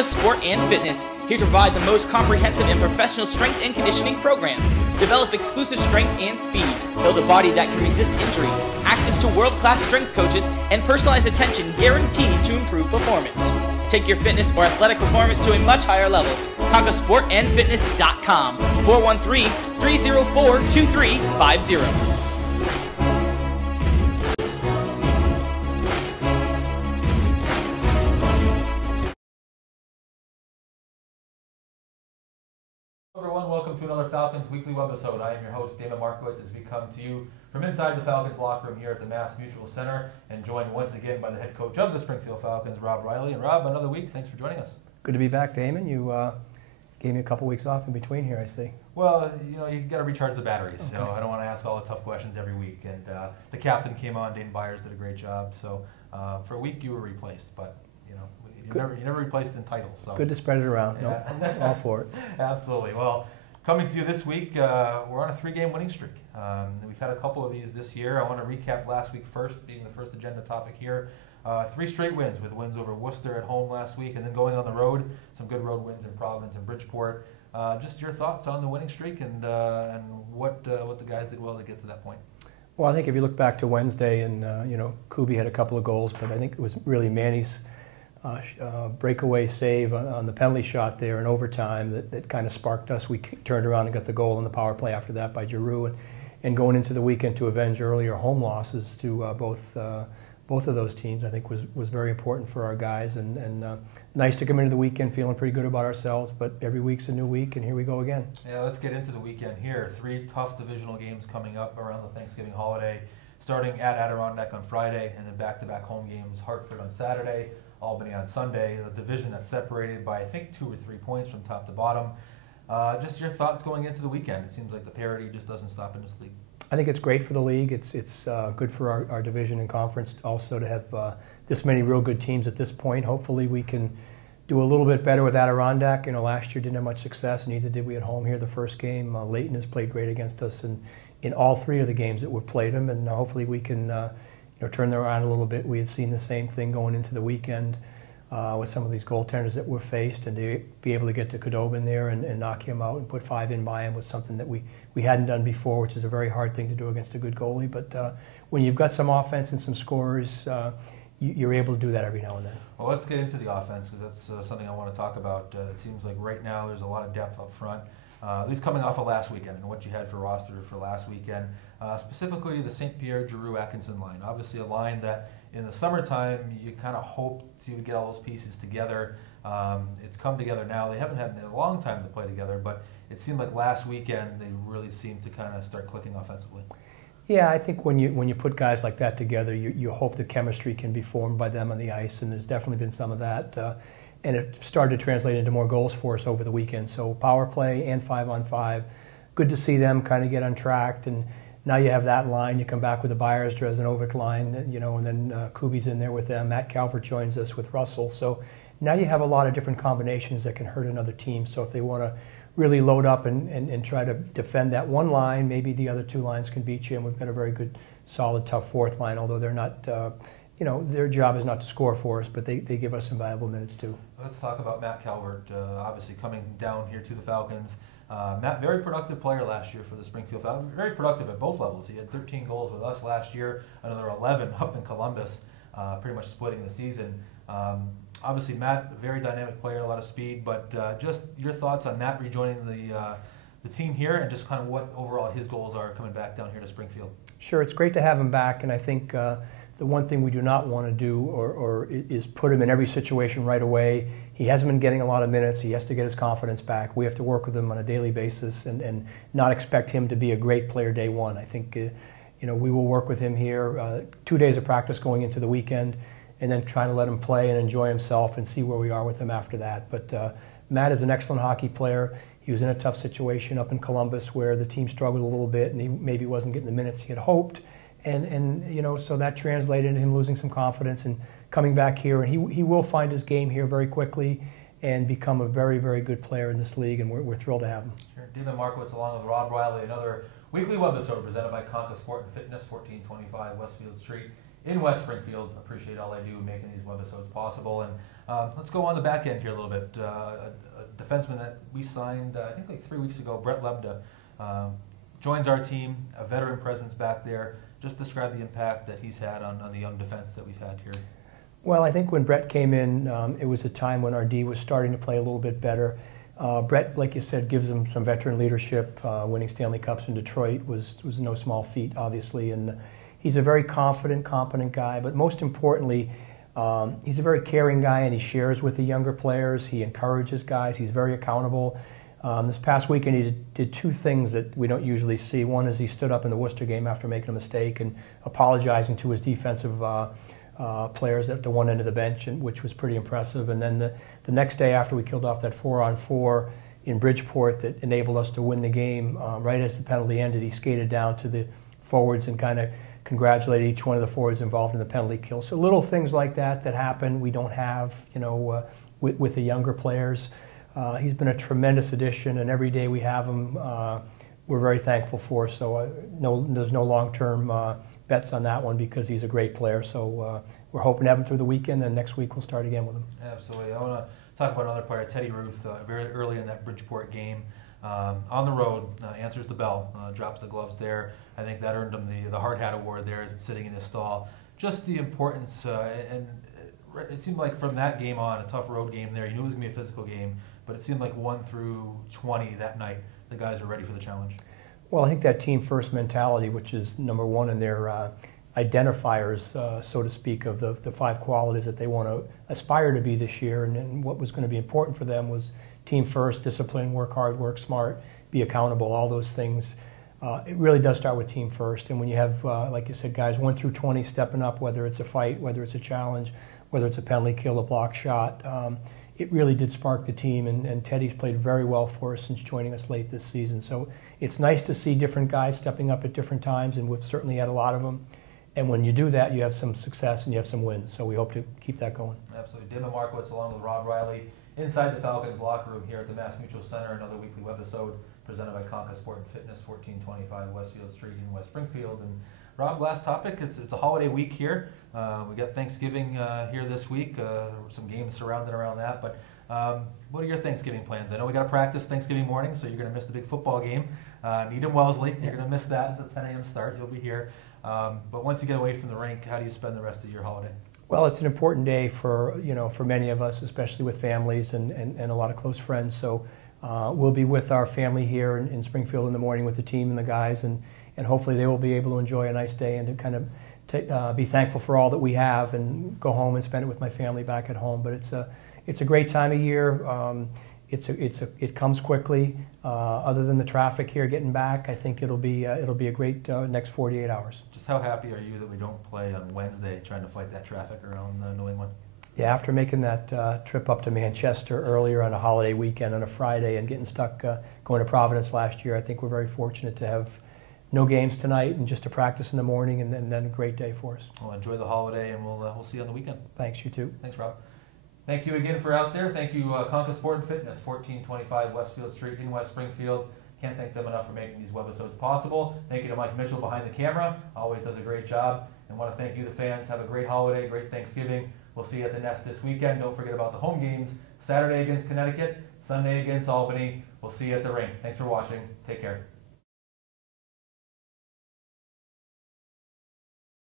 Conca Sport and Fitness, here to provide the most comprehensive and professional strength and conditioning programs. Develop exclusive strength and speed. Build a body that can resist injury. Access to world-class strength coaches and personalized attention guaranteed to improve performance. Take your fitness or athletic performance to a much higher level. ConcaSportAndFitness.com. 413-304-2350. Everyone, welcome to another Falcons Weekly Webisode. I am your host, Damon Markiewicz, as we come to you from inside the Falcons locker room here at the Mass Mutual Center, and joined once again by the head coach of the Springfield Falcons, Rob Riley. And Rob, another week, thanks for joining us. Good to be back, Damon. You gave me a couple weeks off in between here, I see. Well, you know, you got to recharge the batteries, okay. So I don't want to ask all the tough questions every week. And the captain came on, Damon Byers did a great job. So for a week you were replaced, but you know, you never replaced in titles. So. Good to spread it around. Yeah. Nope, all for it. Absolutely. Well, coming to you this week, we're on a 3-game winning streak. We've had a couple of these this year. I want to recap last week first, being the first agenda topic here. 3 straight wins, with wins over Worcester at home last week, and then going on the road, some good road wins in Providence and Bridgeport. Just your thoughts on the winning streak and what the guys did well to get to that point. Well, I think if you look back to Wednesday, and you know, Kubi had a couple of goals, but I think it was really Manny's breakaway save on the penalty shot there in overtime that kind of sparked us. We turned around and got the goal on the power play after that by Giroux, and going into the weekend to avenge earlier home losses to both of those teams, I think was very important for our guys, and nice to come into the weekend feeling pretty good about ourselves, but every week's a new week, and here we go again. Yeah, let's get into the weekend here. 3 tough divisional games coming up around the Thanksgiving holiday, starting at Adirondack on Friday, and then back-to-back home games, Hartford on Saturday, Albany on Sunday, a division that's separated by, I think, 2 or 3 points from top to bottom. Just your thoughts going into the weekend. It seems like the parity just doesn't stop in this league. I think it's great for the league. It's good for our division and conference also to have this many real good teams at this point. Hopefully we can do a little bit better with Adirondack. You know, last year didn't have much success, neither did we at home here the first game. Layton has played great against us in all 3 of the games that we've played them, and hopefully we can turn them around a little bit. We had seen the same thing going into the weekend with some of these goaltenders that were faced, and to be able to get to Khudobin there and knock him out and put 5 in by him was something that we hadn't done before, which is a very hard thing to do against a good goalie. But when you've got some offense and some scorers, you're able to do that every now and then. Well, let's get into the offense, because that's something I want to talk about. It seems like right now there's a lot of depth up front, at least coming off of last weekend and what you had for roster for last weekend. Specifically the St. Pierre, Giroux, Atkinson line. Obviously a line that in the summertime you kind of hoped you would get all those pieces together. It's come together now. They haven't had a long time to play together, but it seemed like last weekend they really seemed to kind of start clicking offensively. Yeah, I think when you put guys like that together, you hope the chemistry can be formed by them on the ice, and there's definitely been some of that. And it started to translate into more goals for us over the weekend. So power play and 5-on-5, good to see them kind of get untracked. And now you have that line. You come back with the Byers, Dresdenovic line, you know, and then Kubi's in there with them. Matt Calvert joins us with Russell. So now you have a lot of different combinations that can hurt another team. So if they want to really load up and try to defend that one line, maybe the other 2 lines can beat you. And we've got a very good, solid, tough 4th line, although they're not, you know, their job is not to score for us, but they give us some valuable minutes too. Let's talk about Matt Calvert, obviously coming down here to the Falcons. Matt, very productive player last year for the Springfield Falcons, very productive at both levels. He had 13 goals with us last year, another 11 up in Columbus, pretty much splitting the season. Obviously, Matt, a very dynamic player, a lot of speed, but just your thoughts on Matt rejoining the team here, and just kind of what overall his goals are coming back down here to Springfield. Sure, it's great to have him back, and I think the one thing we do not want to do is put him in every situation right away. He hasn't been getting a lot of minutes. He has to get his confidence back. We have to work with him on a daily basis and not expect him to be a great player day one. I think you know, we will work with him here, 2 days of practice going into the weekend, and then trying to let him play and enjoy himself and see where we are with him after that. But Matt is an excellent hockey player. He was in a tough situation up in Columbus where the team struggled a little bit and he maybe wasn't getting the minutes he had hoped. And you know, so that translated into him losing some confidence and coming back here. And he will find his game here very quickly and become a very, very good player in this league, and we're thrilled to have him. Sure. Damon Markiewicz along with Rob Riley, another weekly webisode presented by Conca Sport and Fitness, 1425 Westfield Street in West Springfield. Appreciate all they do making these webisodes possible. And Let's go on the back end here a little bit. A defenseman that we signed, I think like 3 weeks ago, Brett Lebda, joins our team, a veteran presence back there. Just describe the impact that he's had on the young defense that we've had here. Well, I think when Brett came in, it was a time when our D was starting to play a little bit better. Brett, like you said, gives them some veteran leadership. Winning Stanley Cups in Detroit was no small feat, obviously, and he's a very confident, competent guy. But most importantly, he's a very caring guy, and he shares with the younger players. He encourages guys. He's very accountable. This past weekend, he did two things that we don't usually see. One is he stood up in the Worcester game after making a mistake and apologizing to his defensive players at the one end of the bench, which was pretty impressive. And then the next day after we killed off that 4-on-4 in Bridgeport that enabled us to win the game, right as the penalty ended, he skated down to the forwards and kind of congratulated each one of the forwards involved in the penalty kill. So little things like that happen we don't have, with the younger players. He's been a tremendous addition, and every day we have him, we're very thankful for. So there's no long-term bets on that one because he's a great player. So we're hoping to have him through the weekend, and next week we'll start again with him. Absolutely. I want to talk about another player, Teddy Ruth, very early in that Bridgeport game. On the road, answers the bell, drops the gloves there. I think that earned him the hard hat award there as it's sitting in his stall. Just the importance, and it seemed like from that game on, a tough road game there, you knew it was going to be a physical game, but it seemed like 1 through 20 that night, the guys were ready for the challenge. Well, I think that team first mentality, which is number one in their identifiers, so to speak, of the 5 qualities that they want to aspire to be this year, and what was going to be important for them was team first, discipline, work hard, work smart, be accountable, all those things. It really does start with team first, and when you have, like you said, guys 1 through 20 stepping up, whether it's a fight, whether it's a challenge, whether it's a penalty kill, a block shot, it really did spark the team, and Teddy's played very well for us since joining us late this season. So it's nice to see different guys stepping up at different times, and we've certainly had a lot of them. And when you do that, you have some success and you have some wins. So we hope to keep that going. Absolutely. Damon Markiewicz along with Rob Riley inside the Falcons locker room here at the Mass Mutual Center, another weekly webisode presented by Conca Sport and Fitness, 1425 Westfield Street in West Springfield. And Rob, last topic, it's a holiday week here. We got Thanksgiving here this week, some games surrounded around that. But what are your Thanksgiving plans? I know we got to practice Thanksgiving morning, so you're going to miss the big football game. Needham-Wellesley, you're going to miss that at the 10 a.m. start. You'll be here. But once you get away from the rink, how do you spend the rest of your holiday? Well, it's an important day for many of us, especially with families and a lot of close friends. So we'll be with our family here in Springfield in the morning with the team and the guys, and hopefully they will be able to enjoy a nice day and to kind of be thankful for all that we have and go home and spend it with my family back at home. But it's a great time of year. It comes quickly. Other than the traffic here getting back, I think it'll be a great next 48 hours. Just how happy are you that we don't play on Wednesday, trying to fight that traffic around New England? Yeah, after making that trip up to Manchester earlier on a holiday weekend on a Friday and getting stuck going to Providence last year, I think we're very fortunate to have no games tonight and just to practice in the morning and then a great day for us. Well, enjoy the holiday, and we'll see you on the weekend. Thanks, you too. Thanks, Rob. Thank you again for out there. Thank you, Conca Sport and Fitness, 1425 Westfield Street in West Springfield. Can't thank them enough for making these webisodes possible. Thank you to Mike Mitchell behind the camera. Always does a great job. And want to thank you, the fans. Have a great holiday, great Thanksgiving. We'll see you at the Nest this weekend. Don't forget about the home games. Saturday against Connecticut, Sunday against Albany. We'll see you at the rink. Thanks for watching. Take care.